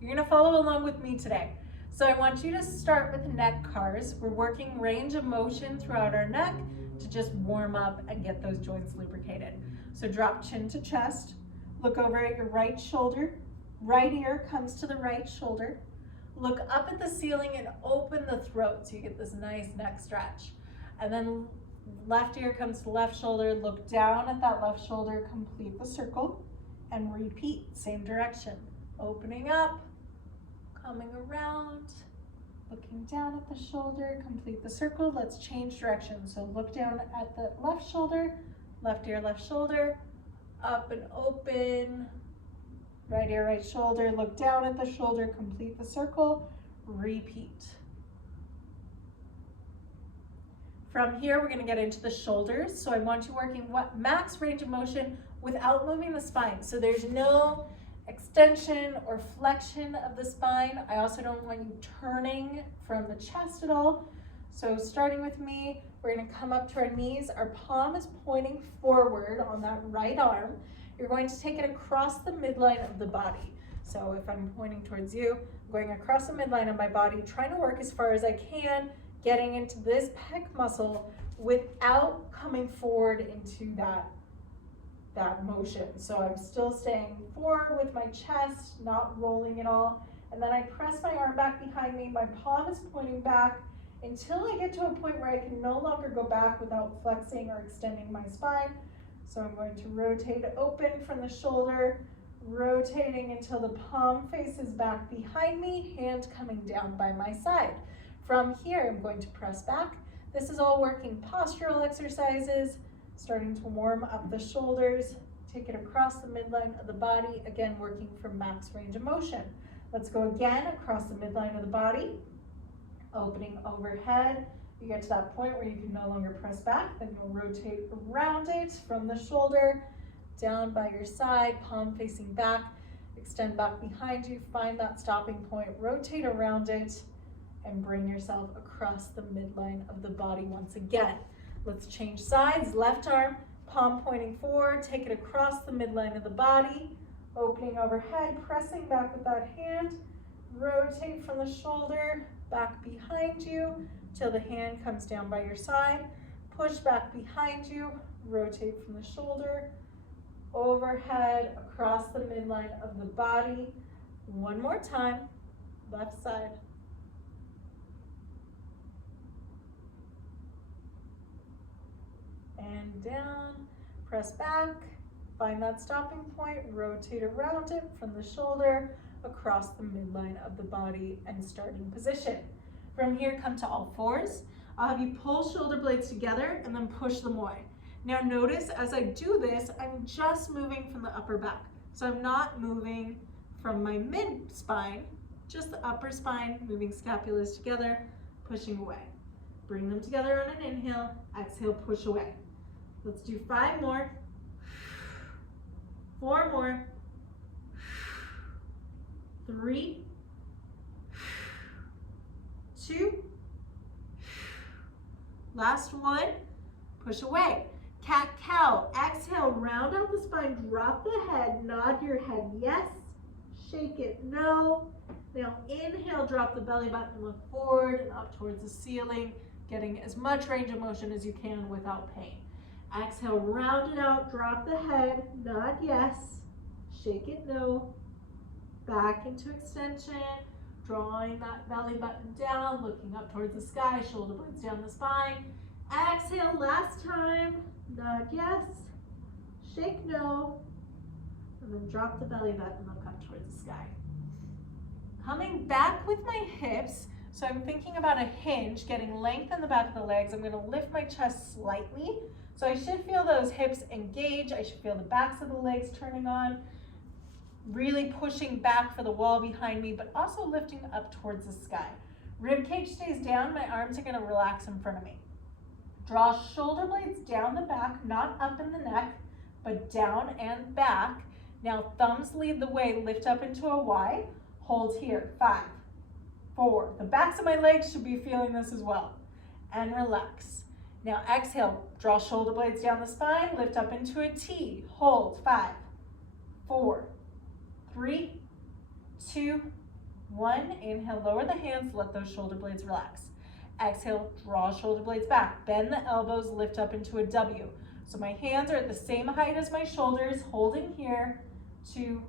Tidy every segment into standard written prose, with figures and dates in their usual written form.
You're gonna follow along with me today. So I want you to start with neck cars. We're working range of motion throughout our neck to just warm up and get those joints lubricated. So drop chin to chest, look over at your right shoulder, right ear comes to the right shoulder, look up at the ceiling and open the throat so you get this nice neck stretch. And then left ear comes to the left shoulder, look down at that left shoulder, complete the circle, and repeat, same direction. Opening up, coming around, looking down at the shoulder, complete the circle. Let's change direction. So look down at the left shoulder, left ear, left shoulder, up and open, right ear, right shoulder, look down at the shoulder, complete the circle, repeat. From here, we're gonna get into the shoulders. So I want you working max range of motion without moving the spine. So there's no extension or flexion of the spine. I also don't want you turning from the chest at all. So starting with me, we're gonna come up to our knees. Our palm is pointing forward on that right arm. You're going to take it across the midline of the body. So if I'm pointing towards you, I'm going across the midline of my body, trying to work as far as I can, getting into this pec muscle without coming forward into that motion. So I'm still staying forward with my chest, not rolling at all. And then I press my arm back behind me. My palm is pointing back until I get to a point where I can no longer go back without flexing or extending my spine. So I'm going to rotate open from the shoulder, rotating until the palm faces back behind me, hand coming down by my side. From here, I'm going to press back. This is all working postural exercises, starting to warm up the shoulders, take it across the midline of the body, again, working for max range of motion. Let's go again across the midline of the body, opening overhead. You get to that point where you can no longer press back, then you'll rotate around it from the shoulder, down by your side, palm facing back, extend back behind you, find that stopping point, rotate around it, and bring yourself across the midline of the body once again. Let's change sides, left arm, palm pointing forward, take it across the midline of the body, opening overhead, pressing back with that hand, rotate from the shoulder, back behind you, till the hand comes down by your side, push back behind you, rotate from the shoulder, overhead, across the midline of the body. One more time, left side. And down, press back, find that stopping point, rotate around it from the shoulder, across the midline of the body, and starting position. From here, come to all fours. I'll have you pull shoulder blades together and then push them away. Now notice as I do this, I'm just moving from the upper back. So I'm not moving from my mid spine, just the upper spine, moving scapulas together, pushing away. Bring them together on an inhale, exhale, push away. Let's do 5 more, 4 more, 3, 2, last one, push away. Cat cow, exhale, round out the spine, drop the head, nod your head yes, shake it no. Now inhale, drop the belly button, look forward and up towards the ceiling, getting as much range of motion as you can without pain. Exhale, round it out, drop the head, nod yes, shake it no, back into extension, drawing that belly button down, looking up towards the sky, shoulder blades down the spine. Exhale, last time, nod yes, shake no, and then drop the belly button, look up towards the sky. Coming back with my hips, so I'm thinking about a hinge, getting length in the back of the legs. I'm gonna lift my chest slightly. So I should feel those hips engage. I should feel the backs of the legs turning on, really pushing back for the wall behind me, but also lifting up towards the sky. Rib cage stays down, my arms are gonna relax in front of me. Draw shoulder blades down the back, not up in the neck, but down and back. Now thumbs lead the way, lift up into a Y, hold here, 5, 4. The backs of my legs should be feeling this as well. And relax. Now exhale, draw shoulder blades down the spine, lift up into a T, hold, 5, 4, 3, 2, 1, inhale, lower the hands, let those shoulder blades relax. Exhale, draw shoulder blades back. Bend the elbows, lift up into a W. So my hands are at the same height as my shoulders, holding here, 2,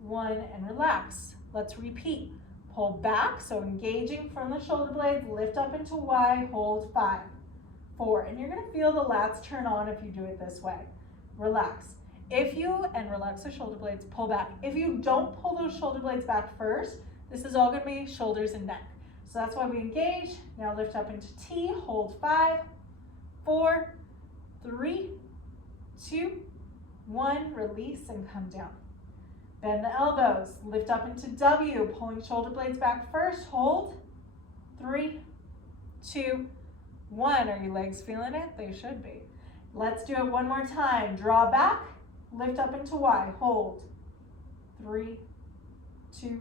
1, and relax. Let's repeat. Pull back, so engaging from the shoulder blades, lift up into Y, hold 5, 4, and you're gonna feel the lats turn on if you do it this way. Relax. And relax the shoulder blades, pull back. If you don't pull those shoulder blades back first, this is all gonna be shoulders and neck. So that's why we engage. Now lift up into T, hold 5, 4, 3, 2, 1, release and come down. Bend the elbows, lift up into W, pulling shoulder blades back first, hold, 3, 2, 1. Are your legs feeling it? They should be. Let's do it one more time. Draw back, lift up into Y, hold, 3, 2,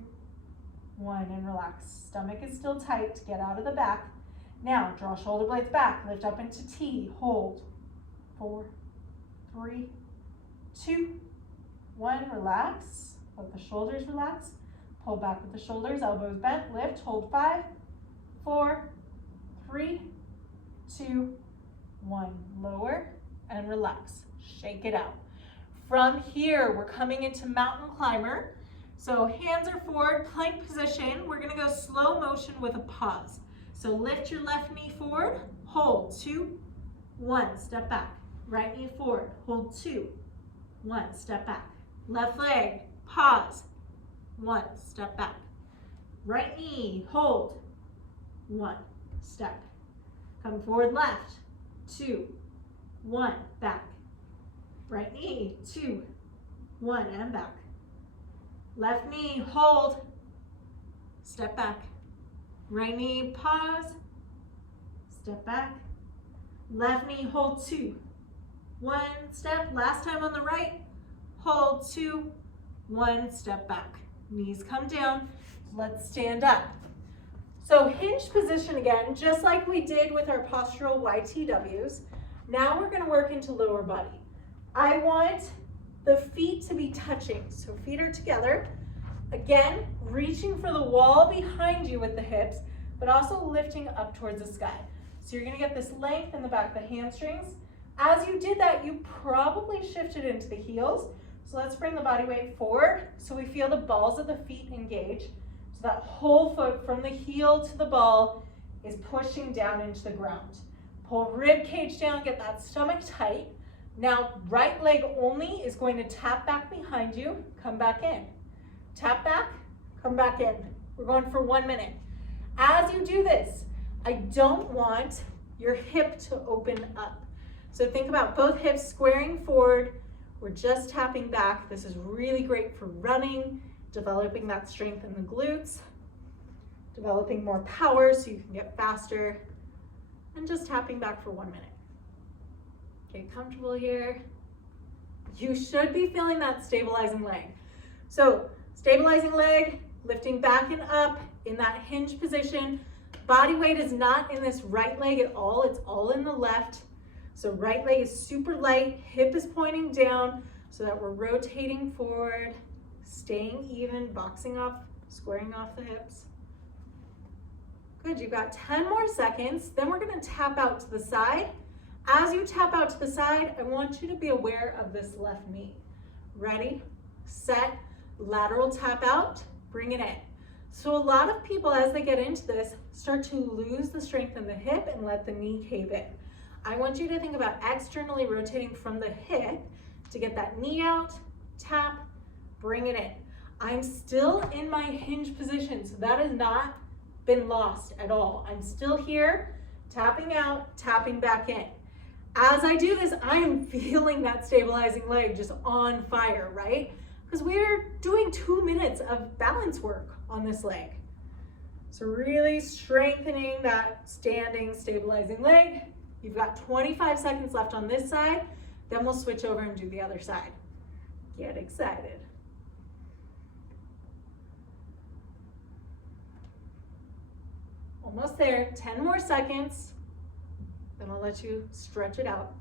1, and relax. Stomach is still tight, get out of the back. Now, draw shoulder blades back, lift up into T, hold, 4, 3, 2, 1, relax. Let the shoulders relax. Pull back with the shoulders, elbows bent, lift, hold 5, 4, 3, 2, 1. Lower and relax. Shake it out. From here, we're coming into mountain climber. So hands are forward, plank position. We're gonna go slow motion with a pause. So lift your left knee forward, hold, 2, 1, step back. Right knee forward, hold 2, 1, step back. Left leg, pause, 1, step back. Right knee, hold, 1, step. Come forward left, 2, 1, back. Right knee, 2, 1, and back. Left knee, hold, step back. Right knee, pause, step back. Left knee, hold 2, 1, step. Last time on the right, hold 2, 1, step back. Knees come down. Let's stand up. So hinge position again, just like we did with our postural YTWs. Now we're gonna work into lower body. I want the feet to be touching. So feet are together. Again, reaching for the wall behind you with the hips, but also lifting up towards the sky. So you're gonna get this length in the back of the hamstrings. As you did that, you probably shifted into the heels. So let's bring the body weight forward so we feel the balls of the feet engage. So that whole foot from the heel to the ball is pushing down into the ground. Pull rib cage down, get that stomach tight. Now, right leg only is going to tap back behind you, come back in. Tap back, come back in. We're going for 1 minute. As you do this, I don't want your hip to open up. So think about both hips squaring forward. We're just tapping back. This is really great for running, developing that strength in the glutes, developing more power so you can get faster, and just tapping back for 1 minute. Get comfortable here. You should be feeling that stabilizing leg. So stabilizing leg, lifting back and up in that hinge position. Body weight is not in this right leg at all. It's all in the left. So right leg is super light, hip is pointing down so that we're rotating forward, staying even, boxing off, squaring off the hips. Good, you've got 10 more seconds. Then we're gonna tap out to the side. As you tap out to the side, I want you to be aware of this left knee. Ready, set, lateral tap out, bring it in. So a lot of people, as they get into this, start to lose the strength in the hip and let the knee cave in. I want you to think about externally rotating from the hip to get that knee out, tap, bring it in. I'm still in my hinge position, so that has not been lost at all. I'm still here, tapping out, tapping back in. As I do this, I am feeling that stabilizing leg just on fire, right? Because we're doing 2 minutes of balance work on this leg. So really strengthening that standing, stabilizing leg. You've got 25 seconds left on this side, then we'll switch over and do the other side. Get excited. Almost there, 10 more seconds. Then I'll let you stretch it out.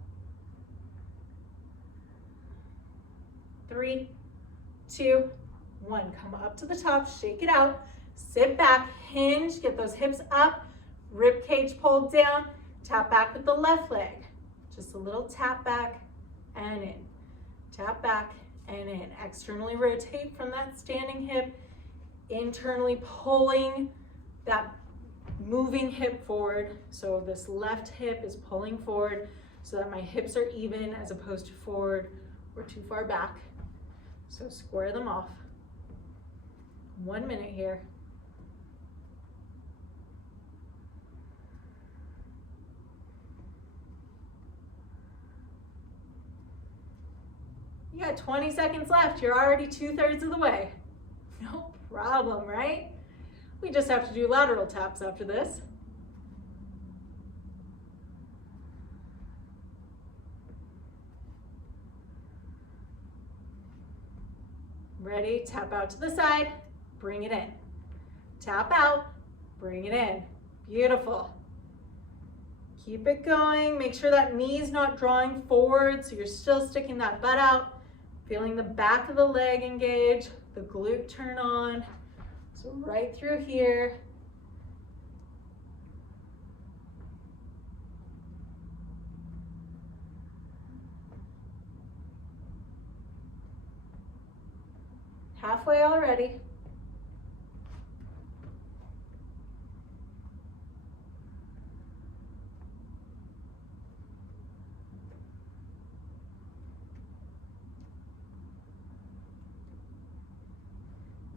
3, 2, 1. Come up to the top, shake it out. Sit back, hinge, get those hips up, rib cage pulled down, tap back with the left leg. Just a little tap back and in. Tap back and in. Externally rotate from that standing hip, internally pulling that moving hip forward. So this left hip is pulling forward so that my hips are even as opposed to forward or too far back. So square them off. 1 minute here. You got 20 seconds left. You're already 2/3 of the way. No problem, right? We just have to do lateral taps after this. Ready? Tap out to the side, bring it in. Tap out, bring it in. Beautiful. Keep it going. Make sure that knee's not drawing forward, so you're still sticking that butt out. Feeling the back of the leg engage, the glute turn on. So right through here. Halfway already.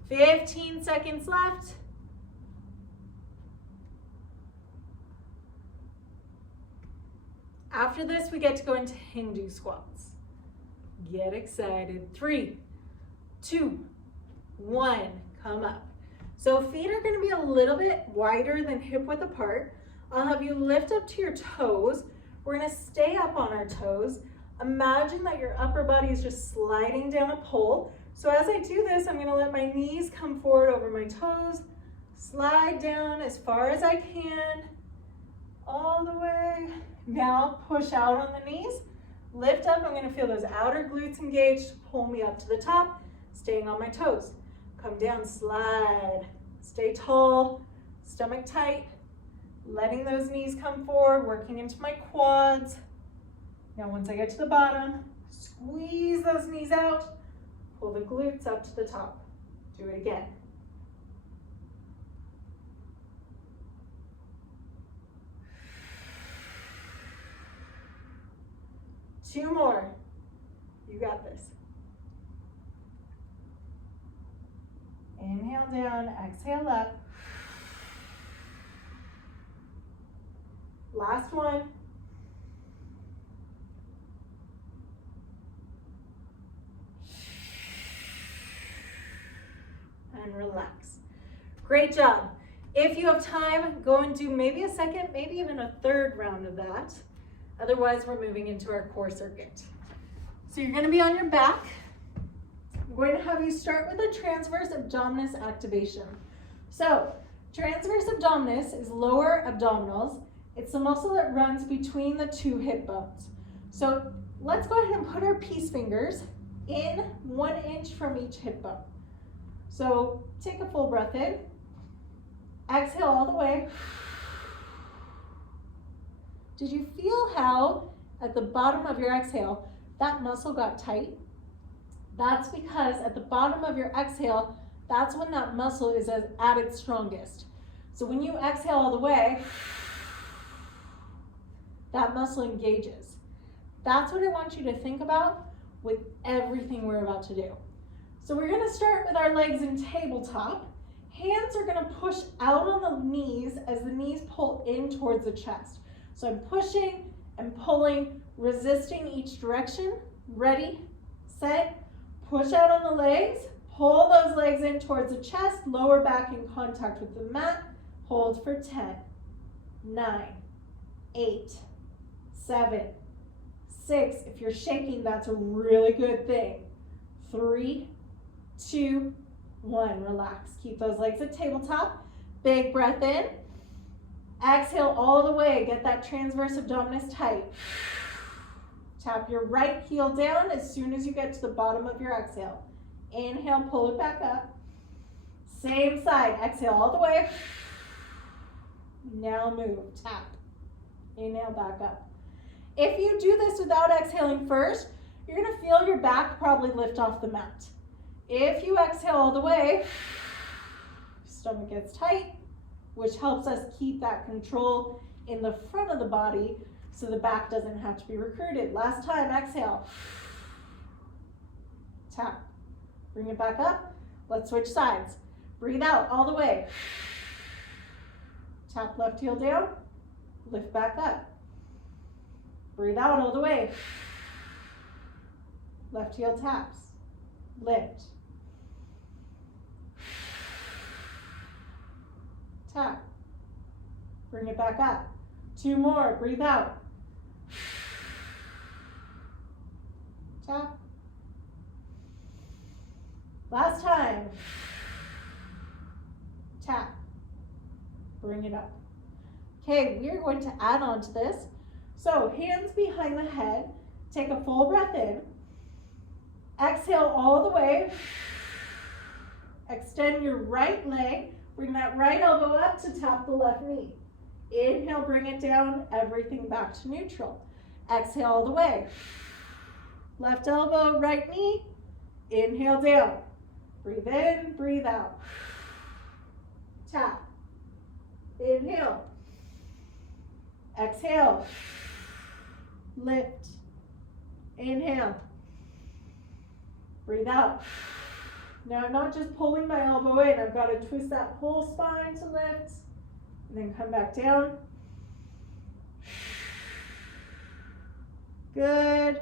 Fifteen seconds left. After this, we get to go into Hindu squats. Get excited. 3, 2, 1, come up. So feet are gonna be a little bit wider than hip width apart. I'll have you lift up to your toes. We're gonna stay up on our toes. Imagine that your upper body is just sliding down a pole. So as I do this, I'm gonna let my knees come forward over my toes, slide down as far as I can, all the way. Now push out on the knees, lift up. I'm gonna feel those outer glutes engaged, pull me up to the top, staying on my toes. Come down, slide, stay tall, stomach tight, letting those knees come forward, working into my quads. Now once I get to the bottom, squeeze those knees out, pull the glutes up to the top. Do it again. Two more. You got this. Inhale down, exhale up. Last one. And relax. Great job. If you have time, go and do maybe a second, maybe even a third round of that. Otherwise, we're moving into our core circuit. So you're gonna be on your back. I'm going to have you start with a transverse abdominis activation. So transverse abdominis is lower abdominals. It's the muscle that runs between the two hip bones. So let's go ahead and put our peace fingers in 1 inch from each hip bone. So take a full breath in, exhale all the way. Did you feel how at the bottom of your exhale, that muscle got tight? That's because at the bottom of your exhale, that's when that muscle is at its strongest. So when you exhale all the way, that muscle engages. That's what I want you to think about with everything we're about to do. So we're gonna start with our legs in tabletop. Hands are gonna push out on the knees as the knees pull in towards the chest. So I'm pushing and pulling, resisting each direction. Ready, set, push out on the legs, pull those legs in towards the chest, lower back in contact with the mat, hold for 10, 9, 8, 7, 6. If you're shaking, that's a really good thing. 3, 2, 1, relax. Keep those legs at tabletop. Big breath in. Exhale all the way. Get that transverse abdominis tight. Tap your right heel down as soon as you get to the bottom of your exhale. Inhale, pull it back up. Same side. Exhale all the way. Now move. Tap. Inhale back up. If you do this without exhaling first, you're going to feel your back probably lift off the mat. If you exhale all the way, stomach gets tight, which helps us keep that control in the front of the body so the back doesn't have to be recruited. Last time, exhale. Tap. Bring it back up. Let's switch sides. Breathe out all the way. Tap left heel down. Lift back up. Breathe out all the way. Left heel taps. Lift. Tap. Bring it back up. 2 more. Breathe out. Tap. Last time. Tap. Bring it up. Okay, we are going to add on to this. So hands behind the head. Take a full breath in. Exhale all the way. Extend your right leg. Bring that right elbow up to tap the left knee. Inhale, bring it down, everything back to neutral. Exhale all the way. Left elbow, right knee. Inhale down. Breathe in, breathe out. Tap. Inhale. Exhale. Lift. Inhale. Breathe out. Now I'm not just pulling my elbow in, I've got to twist that whole spine to lift, and then come back down. Good.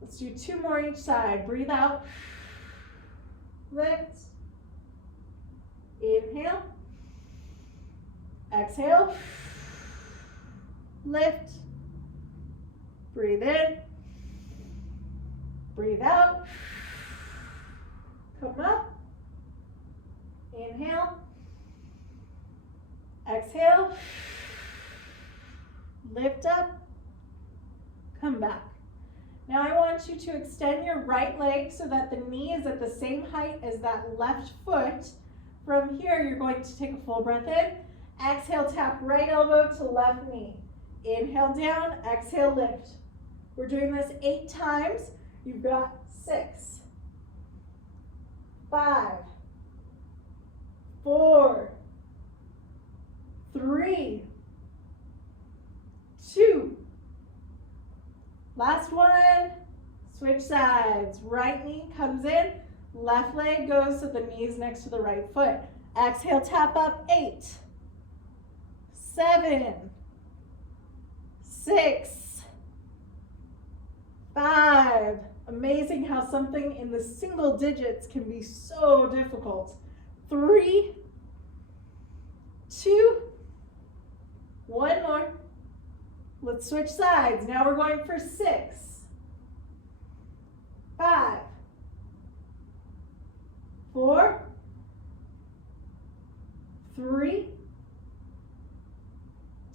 Let's do 2 more each side. Breathe out. Lift. Inhale. Exhale. Lift. Breathe in. Breathe out. Come up. Inhale. Exhale. Lift up. Come back. Now I want you to extend your right leg so that the knee is at the same height as that left foot. From here, you're going to take a full breath in. Exhale, tap right elbow to left knee. Inhale down, exhale, lift. We're doing this 8 times. You've got 6, 5, 4, 3, 2. Last one. Switch sides. Right knee comes in, left leg goes so the knee is next to the right foot. Exhale, tap up. 8, 7, 6, 5. Amazing how something in the single digits can be so difficult. 3, 2, 1 more. Let's switch sides. Now we're going for 6, 5, 4, 3,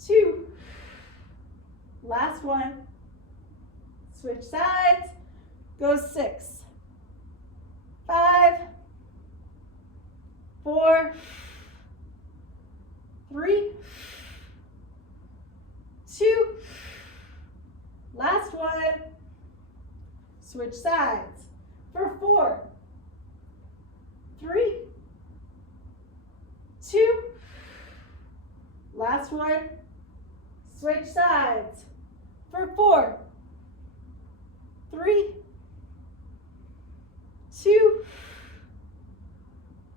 2. Last one. Switch sides. Go 6, 5, 4, 3, 2. Last one. Switch sides for 4, 3, 2. Last one. Switch sides for 4, 3, 2.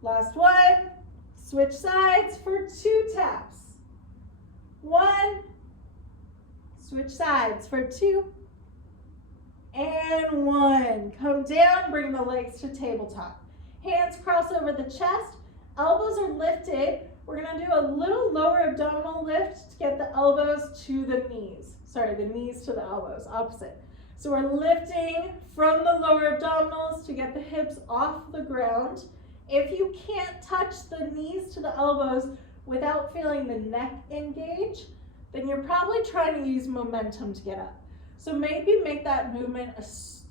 Last one. Switch sides for 2 taps. 1. Switch sides for 2. And 1. Come down, bring the legs to tabletop. Hands cross over the chest. Elbows are lifted. We're going to do a little lower abdominal lift to get the elbows to the knees. Sorry, the knees to the elbows, opposite. So we're lifting from the lower abdominals to get the hips off the ground. If you can't touch the knees to the elbows without feeling the neck engage, then you're probably trying to use momentum to get up. So maybe make that movement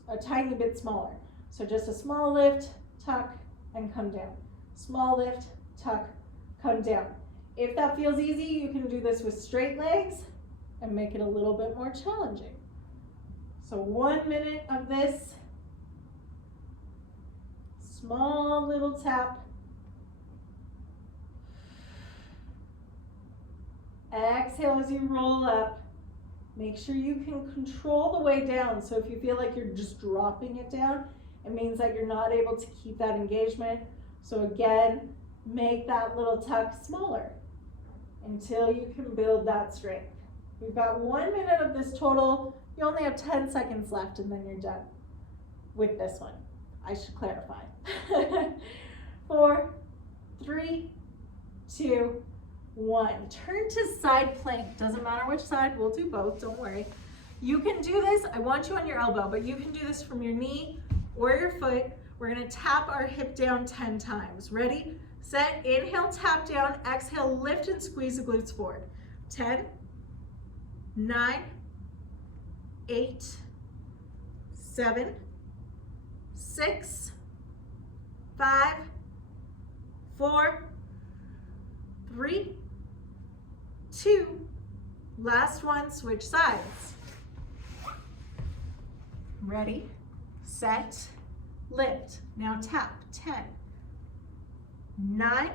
a tiny bit smaller. So just a small lift, tuck, and come down. Small lift, tuck, come down. If that feels easy, you can do this with straight legs and make it a little bit more challenging. So 1 minute of this. Small little tap. Exhale as you roll up. Make sure you can control the way down. So if you feel like you're just dropping it down, it means that you're not able to keep that engagement. So again, make that little tuck smaller until you can build that strength. We've got 1 minute of this total. You only have 10 seconds left and then you're done with this one. I should clarify. 4, 3, 2, 1. Turn to side plank. Doesn't matter which side, we'll do both, don't worry. You can do this, I want you on your elbow, but you can do this from your knee or your foot. We're gonna tap our hip down 10 times. Ready, set, inhale, tap down, exhale, lift and squeeze the glutes forward. 10, 9, 8, 7, 6, 5, 4, 3, 2, last one, switch sides. Ready, set, lift. Now tap, 10, 9,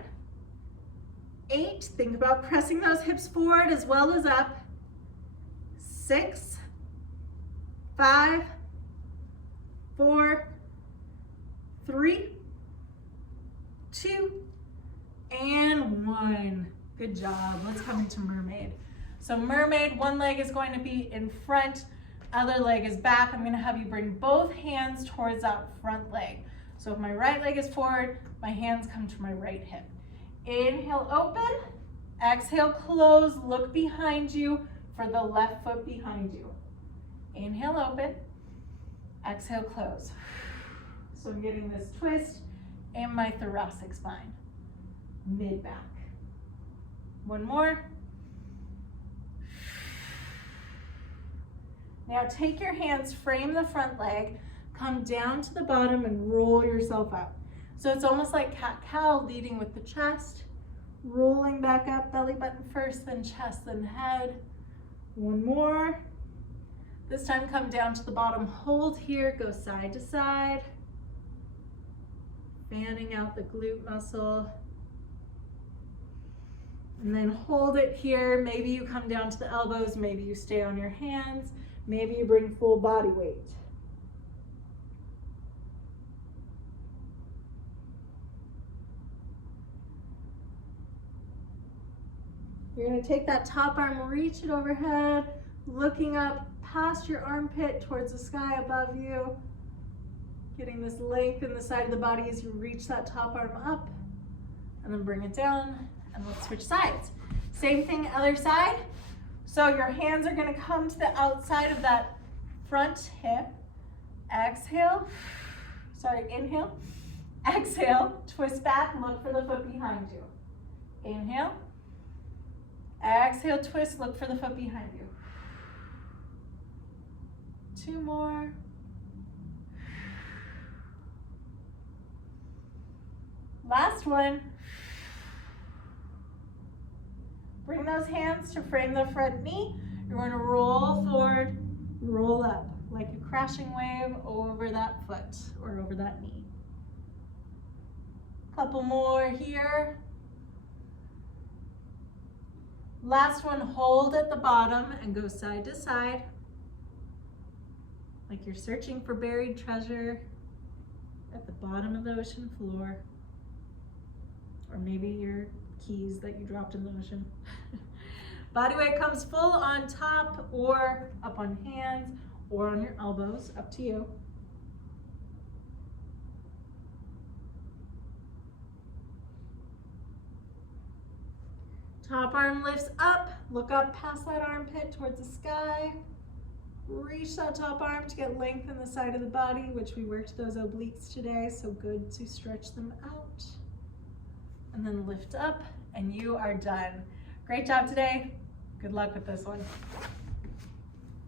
8, think about pressing those hips forward as well as up. 6, 5, 4, 3, 2, and 1. Good job. Let's come into mermaid. So mermaid, one leg is going to be in front, other leg is back. I'm going to have you bring both hands towards that front leg. So if my right leg is forward, my hands come to my right hip. Inhale, open. Exhale, close. Look behind you for the left foot behind you. Inhale, open. Exhale, close. So I'm getting this twist in my thoracic spine, mid-back. One more. Now take your hands, frame the front leg, come down to the bottom and roll yourself up. So it's almost like cat-cow, leading with the chest, rolling back up, belly button first, then chest, then head. One more. This time come down to the bottom, hold here, go side to side. Fanning out the glute muscle. And then hold it here. Maybe you come down to the elbows, maybe you stay on your hands, maybe you bring full body weight. You're gonna take that top arm, reach it overhead, looking up past your armpit towards the sky above you. Getting this length in the side of the body as you reach that top arm up, and then bring it down, and let's switch sides. Same thing, other side. So your hands are gonna come to the outside of that front hip. Exhale, inhale. Exhale, twist back, look for the foot behind you. Inhale. Exhale, twist, look for the foot behind you. 2 more. Last one. Bring those hands to frame the front knee. You're going to roll forward, roll up, like a crashing wave over that foot or over that knee. Couple more here. Last one, hold at the bottom and go side to side, like you're searching for buried treasure at the bottom of the ocean floor. Or maybe your keys that you dropped in the ocean. Body weight comes full on top or up on hands or on your elbows, up to you. Top arm lifts up, look up past that armpit towards the sky. Reach that top arm to get length in the side of the body, which we worked those obliques today, so good to stretch them out. And then lift up, and you are done. Great job today. Good luck with this one.